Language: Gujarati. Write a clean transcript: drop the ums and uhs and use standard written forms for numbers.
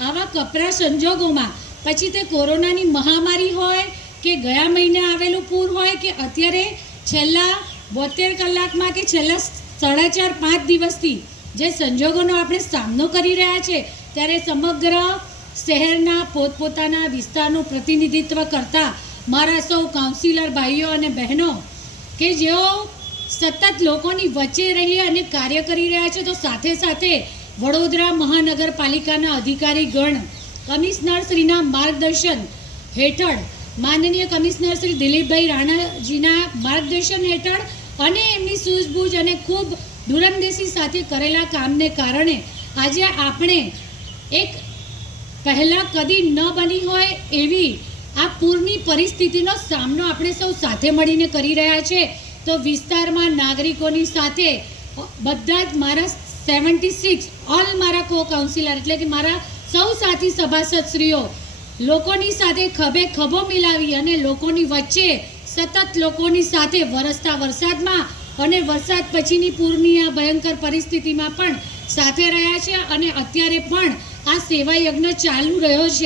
આવા કપરા સંજોગોમાં, પછી તે કોરોનાની મહામારી હોય કે ગયા મહિને આવેલું પૂર હોય કે અત્યારે છેલ્લા 72 કલાકમાં કે છેલ્લા 4.5-5 દિવસથી જે સંજોગોનો આપણે સામનો કરી રહ્યા છે, ત્યારે સમગ્ર શહેરના પોતપોતાના વિસ્તારનું પ્રતિનિધિત્વ કરતા મારા સૌ કાઉન્સિલર ભાઈઓ અને બહેનો કે જેઓ સતત લોકોની વચ્ચે રહી અને કાર્ય કરી રહ્યા છે, તો સાથે સાથે વડોદરા મહાનગરપાલિકાના અધિકારીગણ કમિશનરશ્રીના માર્ગદર્શન હેઠળ, માનનીય કમિશનર શ્રી દિલીપભાઈ રાણાજીના માર્ગદર્શન હેઠળ અને એમની સૂઝબૂઝ અને ખૂબ દૂરંદેશી સાથે કરેલા કામને કારણે આજે આપણે એક પહેલાં કદી ન બની હોય એવી આ પૂરની પરિસ્થિતિનો સામનો આપણે સૌ સાથે મળીને કરી રહ્યા છે। તો વિસ્તારમાં નાગરિકોની સાથે બધા જ મારા 76 ઓલ મારા કો કાઉન્સિલર એટલે કે મારા સૌ સાથી સભાસદશ્રીઓ લોકોની સાથે ખભે ખભો મિલાવી અને લોકોની વચ્ચે સતત લોકોની સાથે વરસતા વરસાદમાં અને વરસાદ પછીની પૂરની આ ભયંકર પરિસ્થિતિમાં પણ સાથે રહ્યા છે અને અત્યારે પણ આ સેવા યજ્ઞ ચાલુ રહ્યો છે।